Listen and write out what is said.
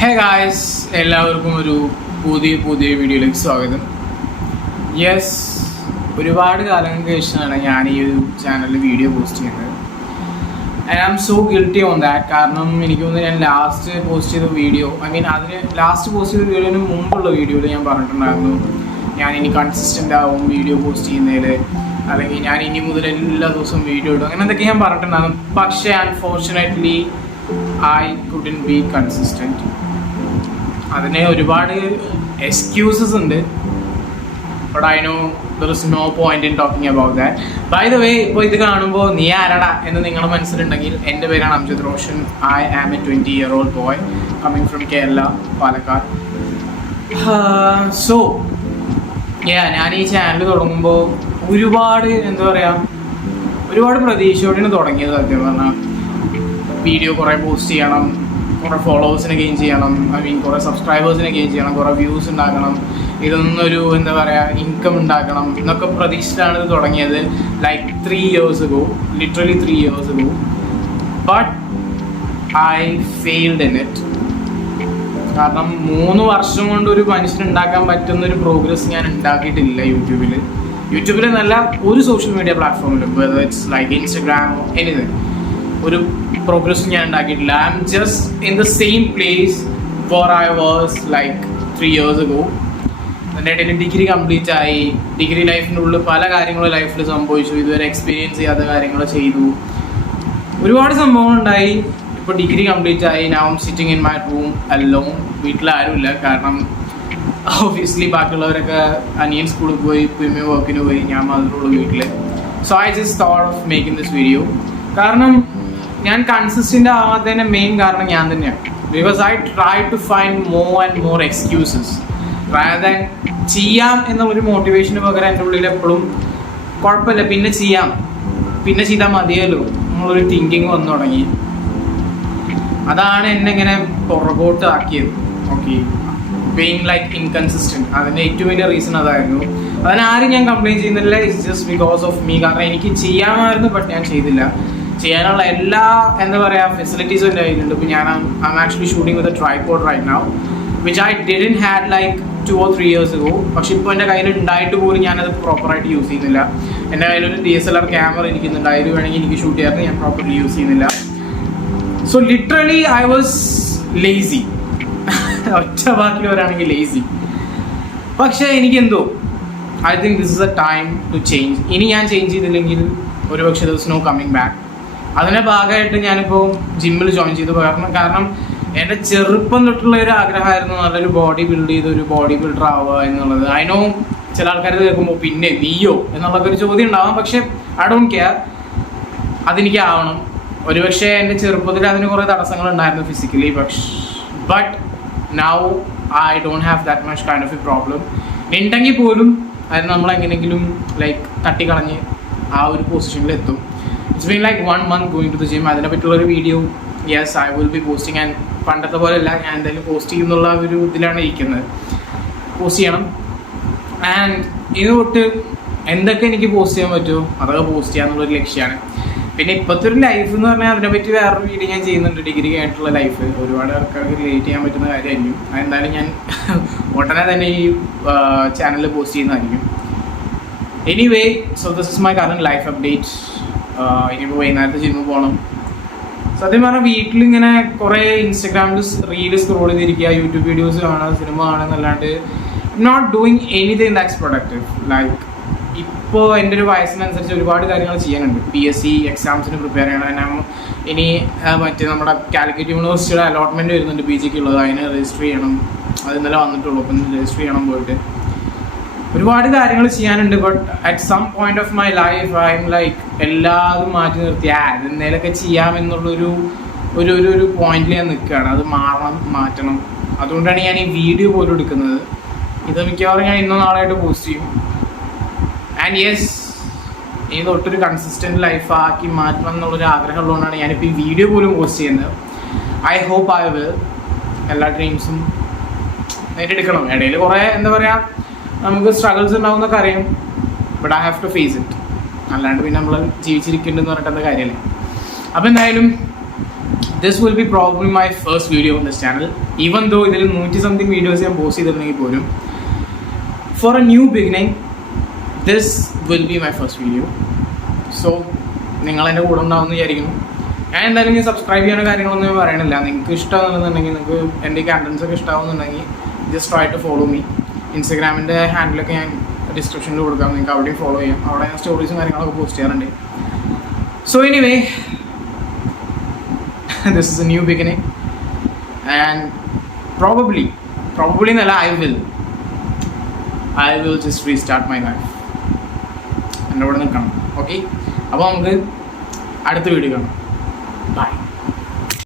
Hey guys, എല്ലാവർക്കും ഒരു പുതിയ വീഡിയോയിലേക്ക് സ്വാഗതം. യെസ്, ഒരുപാട് കാലങ്ങൾക്ക് ശേഷമാണ് ഞാൻ ഈ ഒരു ചാനലിൽ വീഡിയോ പോസ്റ്റ് ചെയ്യുന്നത്. And I am so guilty on that. കാരണം എനിക്ക് തോന്നുന്നു ഞാൻ ലാസ്റ്റ് പോസ്റ്റ് ചെയ്ത വീഡിയോ, ലാസ്റ്റ് പോസ്റ്റ് ചെയ്ത വീഡിയോന് മുമ്പുള്ള വീഡിയോയിൽ ഞാൻ പറഞ്ഞിട്ടുണ്ടായിരുന്നു ഞാൻ ഇനി കൺസിസ്റ്റൻ്റ് ആവും വീഡിയോ പോസ്റ്റ് ചെയ്യുന്നതിൽ, അല്ലെങ്കിൽ ഞാൻ ഇനി മുതൽ എല്ലാ ദിവസവും വീഡിയോ ഇടും, അങ്ങനെ എന്തൊക്കെ ഞാൻ പറഞ്ഞിട്ടുണ്ടായിരുന്നു. പക്ഷേ unfortunately I couldn't be consistent. അതിന് ഒരുപാട് എക്സ്ക്യൂസസ് ഉണ്ട്. But I know there is no point in talking about that. By the way, ഇപ്പോൾ ഇത് കാണുമ്പോൾ നീ ആരടാ എന്ന് നിങ്ങളുടെ മനസ്സിലുണ്ടെങ്കിൽ, എൻ്റെ പേരാണ് Amjad Roshan. I am a 20-year-old boy coming from Kerala, Palakkad. So ഞാൻ ഈ ചാനൽ തുടങ്ങുമ്പോൾ ഒരുപാട് ഒരുപാട് പ്രതീക്ഷയോടെയാണ് തുടങ്ങിയത്. സത്യം പറഞ്ഞാൽ വീഡിയോ കുറേ പോസ്റ്റ് ചെയ്യണം, കുറേ ഫോളോവേഴ്സിനെ ഗെയിൻ ചെയ്യണം, കുറേ സബ്സ്ക്രൈബേഴ്സിനെ ഗെയിൻ ചെയ്യണം, കുറേ വ്യൂസ് ഉണ്ടാക്കണം, ഇതൊന്നൊരു ഇൻകം ഉണ്ടാക്കണം എന്നൊക്കെ പ്രതീക്ഷിച്ചാണ് ഇത് തുടങ്ങിയത്. Like 3 years ago, literally 3 years ago. But I failed in it. കാരണം 3 വർഷം കൊണ്ട് ഒരു മനുഷ്യന് ഉണ്ടാക്കാൻ പറ്റുന്നൊരു പ്രോഗ്രസ് ഞാൻ ഉണ്ടാക്കിയിട്ടില്ല യൂട്യൂബിൽ നല്ല ഒരു സോഷ്യൽ മീഡിയ പ്ലാറ്റ്ഫോമിലും, whether it's like Instagram or anything, ഒരു പ്രോഗ്രസ്സും ഞാൻ ഉണ്ടാക്കിയിട്ടില്ല. I'm just in the same place for I was like 3 years ago. എൻ്റെ ഇടയിൽ ഡിഗ്രി കംപ്ലീറ്റ് ആയി. ഡിഗ്രി ലൈഫിൻ്റെ ഉള്ളിൽ പല കാര്യങ്ങളും ലൈഫിൽ സംഭവിച്ചു. ഇതുവരെ എക്സ്പീരിയൻസ് ചെയ്യാത്ത കാര്യങ്ങൾ ചെയ്തു. ഒരുപാട് സംഭവങ്ങളുണ്ടായി. ഇപ്പോൾ ഡിഗ്രി കംപ്ലീറ്റ് ആയി. Now I'm sitting in my room alone. വീട്ടിലാരുമില്ല. കാരണം ഒബ്വിയസ്ലി ബാക്കിയുള്ളവരൊക്കെ അനിയൻ സ്കൂളിൽ പോയി, പിന്നെ വർക്കിന് പോയി, ഞാൻ മാത്രമുള്ളൂ വീട്ടിൽ. So I just thought of making this video. കാരണം ഞാൻ കൺസിസ്റ്റൻ്റ് ആവാത്തതിൻ്റെ മെയിൻ കാരണം ഞാൻ തന്നെയാണ്. Because I try to find more and more excuses rather than ചെയ്യാം എന്നുള്ളൊരു മോട്ടിവേഷന് പകരം എൻ്റെ ഉള്ളിൽ എപ്പോഴും കുഴപ്പമില്ല, പിന്നെ ചെയ്താൽ മതിയല്ലോ എന്നുള്ളൊരു തിങ്കിങ് വന്നു തുടങ്ങി. അതാണ് എന്നെ ഇങ്ങനെ പുറകോട്ട് ആക്കിയത്. ഓക്കെ, ബീയിങ് ലൈക്ക് ഇൻകൺസിസ്റ്റൻറ്റ്, അതിൻ്റെ ഏറ്റവും വലിയ റീസൺ അതായിരുന്നു. അതിനാരും ഞാൻ കംപ്ലയിൻറ്റ് ചെയ്യുന്നില്ല. It's just because of me. കാരണം എനിക്ക് ചെയ്യാമായിരുന്നു, ബട്ട് ഞാൻ ചെയ്തില്ല. ചെയ്യാനുള്ള എല്ലാ ഫെസിലിറ്റീസും എൻ്റെ കയ്യിലുണ്ട്. ഇപ്പോൾ I am actually shooting with a tripod right now, which I didn't had like 2 or 3 years ago. പക്ഷെ ഇപ്പോൾ എൻ്റെ കയ്യിൽ ഉണ്ടായിട്ട് പോലും ഞാനത് പ്രോപ്പറായിട്ട് യൂസ് ചെയ്യുന്നില്ല. എൻ്റെ കയ്യിലൊരു DSLR ക്യാമറ ഇരിക്കുന്നുണ്ട്, അതിൽ വേണമെങ്കിൽ എനിക്ക് ഷൂട്ട് ചെയ്യാറ്, ഞാൻ പ്രോപ്പർലി യൂസ് ചെയ്യുന്നില്ല. So literally I was lazy. ഒറ്റ വാക്കിലവരാണെങ്കിൽ ലേസി. പക്ഷേ എനിക്കെന്തോ I think this is a time to change. ഇനി ഞാൻ ചേഞ്ച് ചെയ്തില്ലെങ്കിൽ ഒരുപക്ഷെ there is no coming back. അതിൻ്റെ ഭാഗമായിട്ട് ഞാനിപ്പോൾ ജിമ്മിൽ ജോയിൻ ചെയ്തു. കാരണം എൻ്റെ ചെറുപ്പം തൊട്ടുള്ള ഒരു ആഗ്രഹമായിരുന്നു നല്ലൊരു ബോഡി ബിൽഡ് ചെയ്ത് ഒരു ബോഡി ബിൽഡർ ആവുക എന്നുള്ളത്. ഐ നോ ചില ആൾക്കാർ കേൾക്കുമ്പോൾ പിന്നെ നീയോ എന്നുള്ളൊക്കെ ഒരു ചോദ്യം ഉണ്ടാവാം. പക്ഷേ ഐ ഡോണ്ട് കെയർ, അതെനിക്ക് ആവണം. ഒരുപക്ഷെ എൻ്റെ ചെറുപ്പത്തിൽ അതിന് കുറേ തടസ്സങ്ങളുണ്ടായിരുന്നു physically. But now I don't have that much kind of a problem. ഉണ്ടെങ്കിൽ പോലും അത് നമ്മളെങ്ങനെയെങ്കിലും ലൈക്ക് തട്ടിക്കളഞ്ഞ് ആ ഒരു പൊസിഷനിൽ എത്തും. It's been like 1 month going to the gym. അതിനെ പറ്റിയുള്ളൊരു video yes I will be posting. And പണ്ടത്തെ പോലെയല്ല, ഞാൻ എന്തായാലും പോസ്റ്റ് ചെയ്യുന്നുള്ള ഒരു ഇതിലാണ് ഇരിക്കുന്നത്. പോസ്റ്റ് ചെയ്യണം. ആൻഡ് ഇത് തൊട്ട് എന്തൊക്കെ എനിക്ക് പോസ്റ്റ് ചെയ്യാൻ പറ്റുമോ അതൊക്കെ പോസ്റ്റ് ചെയ്യാന്നുള്ളൊരു ലക്ഷ്യമാണ്. പിന്നെ ഇപ്പോഴത്തെ ഒരു ലൈഫ് എന്ന് പറഞ്ഞാൽ അതിനെപ്പറ്റി വേറൊരു വീഡിയോ ഞാൻ ചെയ്യുന്നുണ്ട്. ഡിഗ്രി കഴിഞ്ഞിട്ടുള്ള ലൈഫ് ഒരുപാട് ആൾക്കാർക്ക് റിലേറ്റ് ചെയ്യാൻ പറ്റുന്ന കാര്യമായിരിക്കും. അതെന്തായാലും ഞാൻ ഉടനെ തന്നെ ഈ ചാനലിൽ പോസ്റ്റ് ചെയ്യുന്നതായിരിക്കും. Anyway, so this is my current life update. ഇനിയിപ്പോൾ വൈകുന്നേരത്തെ ജിമ്മിൽ പോകണം. സത്യം പറഞ്ഞാൽ വീട്ടിലിങ്ങനെ കുറേ ഇൻസ്റ്റഗ്രാമിൽ റീല് സ്ക്രോൾ ചെയ്തിരിക്കുക, യൂട്യൂബ് വീഡിയോസ് കാണുക, സിനിമ കാണുന്നല്ലാണ്ട് not doing anything that's productive. Like ഇപ്പോൾ എൻ്റെ ഒരു വയസ്സിനനുസരിച്ച് ഒരുപാട് കാര്യങ്ങൾ ചെയ്യാനുണ്ട്. PSC എക്സാംസിന് പ്രിപ്പയർ ചെയ്യണം. ഇനി നമ്മുടെ കാലിക്കറ്റ് യൂണിവേഴ്സിറ്റിയുടെ അലോട്ട്മെൻറ്റ് വരുന്നുണ്ട് PGക്കുള്ളത്. അതിന് രജിസ്റ്റർ ചെയ്യണം. അത് ഇന്നലെ വന്നിട്ടുള്ളൂ. അപ്പം രജിസ്റ്റർ ചെയ്യണം പോയിട്ട്. ഒരുപാട് കാര്യങ്ങൾ ചെയ്യാനുണ്ട്. But at some point of my life I am like എല്ലാതും മാറ്റി നിർത്തി അതെന്തേലൊക്കെ ചെയ്യാമെന്നുള്ളൊരു ഒരു പോയിന്റിൽ ഞാൻ നിൽക്കുകയാണ്. അത് മാറ്റണം. അതുകൊണ്ടാണ് ഞാൻ ഈ വീഡിയോ പോലും എടുക്കുന്നത്. ഇത് മിക്കവാറും ഞാൻ ഇന്നോ നാളായിട്ട് പോസ്റ്റ് ചെയ്യും. ആൻഡ് യെസ്, ഇനി തൊട്ടൊരു കൺസിസ്റ്റൻറ്റ് ലൈഫ് ആക്കി മാറ്റണം എന്നുള്ളൊരു ആഗ്രഹം ഉള്ളതുകൊണ്ടാണ് ഞാനിപ്പോൾ ഈ വീഡിയോ പോലും പോസ്റ്റ് ചെയ്യുന്നത്. I hope I will. എല്ലാ ഡ്രീംസും നേടിയെടുക്കണം. ഇടയിൽ കുറേ നമുക്ക് സ്ട്രഗിൾസ് ഉണ്ടാവുന്നൊക്കെ അറിയാം. But I have to face it. അല്ലാണ്ട് പിന്നെ നമ്മൾ ജീവിച്ചിരിക്കുന്നുണ്ടെന്ന് പറഞ്ഞിട്ട് കാര്യമല്ലേ. അപ്പോൾ എന്തായാലും this will be probably my first video on this channel. Even though ഇതിൽ 100 സംതിങ് വീഡിയോസ് ഞാൻ പോസ്റ്റ് ചെയ്തിട്ടുണ്ടെങ്കിൽ പോലും for a new beginning this will be my first video. So നിങ്ങൾ എൻ്റെ കൂടെ ഉണ്ടാവുമെന്ന് വിചാരിക്കുന്നു. ഞാൻ എന്തായാലും ഞാൻ സബ്സ്ക്രൈബ് ചെയ്യുന്ന കാര്യങ്ങളൊന്നും ഞാൻ പറയണില്ല. നിങ്ങൾക്ക് ഇഷ്ടമാണെന്നുണ്ടെങ്കിൽ, നിങ്ങൾക്ക് എൻ്റെ കണ്ടൻസ് ഒക്കെ ഇഷ്ടമാവുന്നുണ്ടെങ്കിൽ just try to follow me. ഇൻസ്റ്റഗ്രാമിൻ്റെ ഹാൻഡിലൊക്കെ ഞാൻ ഡിസ്ക്രിപ്ഷനിൽ കൊടുക്കാം, നിങ്ങൾക്ക് അവിടെയും ഫോളോ ചെയ്യാം. അവിടെ ഞാൻ സ്റ്റോറീസും കാര്യങ്ങളൊക്കെ പോസ്റ്റ് ചെയ്യാറുണ്ട്. So anyway, this is A new beginning and probably എന്നല്ല, I will just restart my life. എൻ്റെ കൂടെ നിൽക്കണം. ഓക്കെ, അപ്പോൾ നമുക്ക് അടുത്ത വീഡിയോ കാണാം. ബൈ.